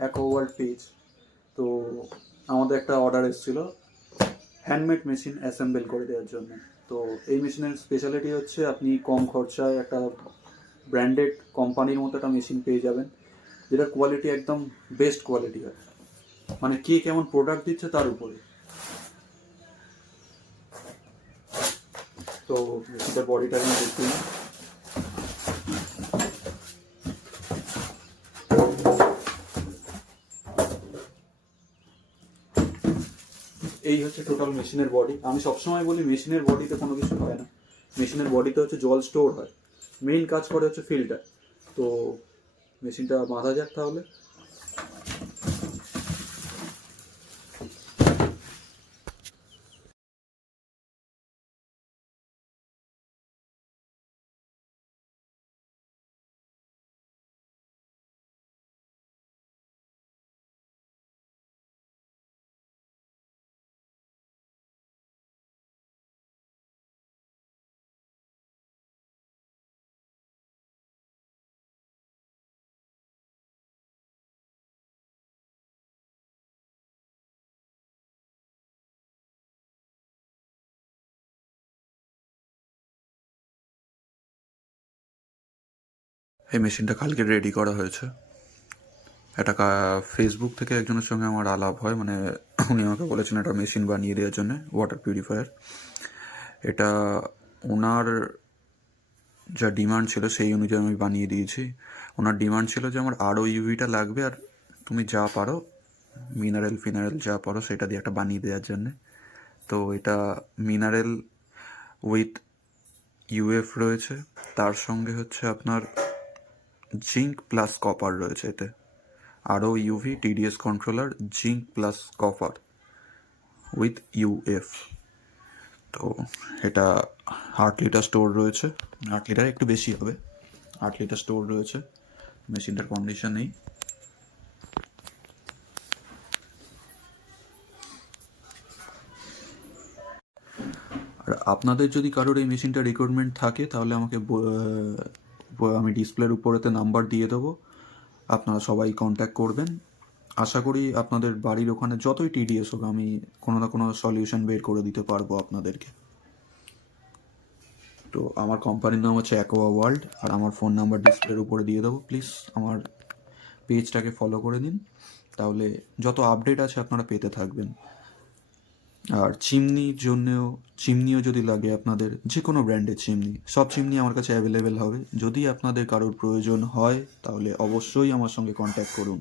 Aqua world page. তো আমাদের একটা অর্ডার এসেছিল হ্যান্ডমেড মেশিন অ্যাসেম্বল করে দেওয়ার জন্য। তো এই মেশিনের স্পেশালিটি হচ্ছে আপনি কম খরচায় একটা ব্র্যান্ডেড কোম্পানির মতো একটা মেশিন পেয়ে যাবেন, যেটার কোয়ালিটি একদম বেস্ট কোয়ালিটি হয়, মানে কে কেমন প্রোডাক্ট দিচ্ছে তার উপরে। তো মেশিনটার বডিটা আমি দেখি। এই হচ্ছে টোটাল মেশিনের বডি। আমি সবসময় বলি মেশিনের বডিতে কোনো কিছু হয় না, মেশিনের বডিতে হচ্ছে জল স্টোর হয়, মেইন কাজ করে হচ্ছে ফিল্টার। তো মেশিনটা বাঁধা যাক তাহলে। এই মেশিনটা কালকে রেডি করা হয়েছে। এটা ফেসবুক থেকে একজনের সঙ্গে আমার আলাপ হয়, মানে উনি আমাকে বলেছেন একটা মেশিন বানিয়ে দেওয়ার জন্য, ওয়াটার পিউরিফায়ার। এটা ওনার যা ডিমান্ড ছিল সেই অনুযায়ী আমি বানিয়ে দিয়েছি। ওনার ডিমান্ড ছিল যে আমার আরও ইউভিটা লাগবে, আর তুমি যা পারো মিনারেল ফিনারেল যা পারো সেটা দিয়ে একটা বানিয়ে দেওয়ার জন্যে। তো এটা মিনারেল উইথ ইউএফ রয়েছে, তার সঙ্গে হচ্ছে আপনার জিঙ্ক প্লাস কপার রয়েছে এতে। আরও UV TDS controller, zinc plus copper with UF. তো এটা 8 লিটার স্টোর রয়েছে, 8 লিটার একটু বেশি হবে, 8 লিটার স্টোর রয়েছে। মেশিনটার কন্ডিশন নেই। আর আপনাদের যদি কারোর এই মেশিনটা রিকোয়ারমেন্ট থাকে তাহলে আমাকে আমি ডিসপ্লের উপরেতে নাম্বার দিয়ে দেবো, আপনারা সবাই কন্ট্যাক্ট করবেন। আশা করি আপনাদের বাড়ির ওখানে যতই টিডিএস হোক আমি কোনো না কোনো সলিউশন বের করে দিতে পারবো আপনাদেরকে। তো আমার কোম্পানির নাম হচ্ছে অ্যাকোয়া ওয়ার্ল্ড, আর আমার ফোন নাম্বার ডিসপ্লের উপরে দিয়ে দেবো। প্লিজ আমার পেজটাকে ফলো করে নিন, তাহলে যত আপডেট আছে আপনারা পেতে থাকবেন। আর চিমনিও যদি লাগে আপনাদের, যে কোনো ব্র্যান্ডের চিমনি, সব চিমনি আমার কাছে অ্যাভেলেবেল হবে। যদি আপনাদের কারোর প্রয়োজন হয় তাহলে অবশ্যই আমার সঙ্গে কন্ট্যাক্ট করুন।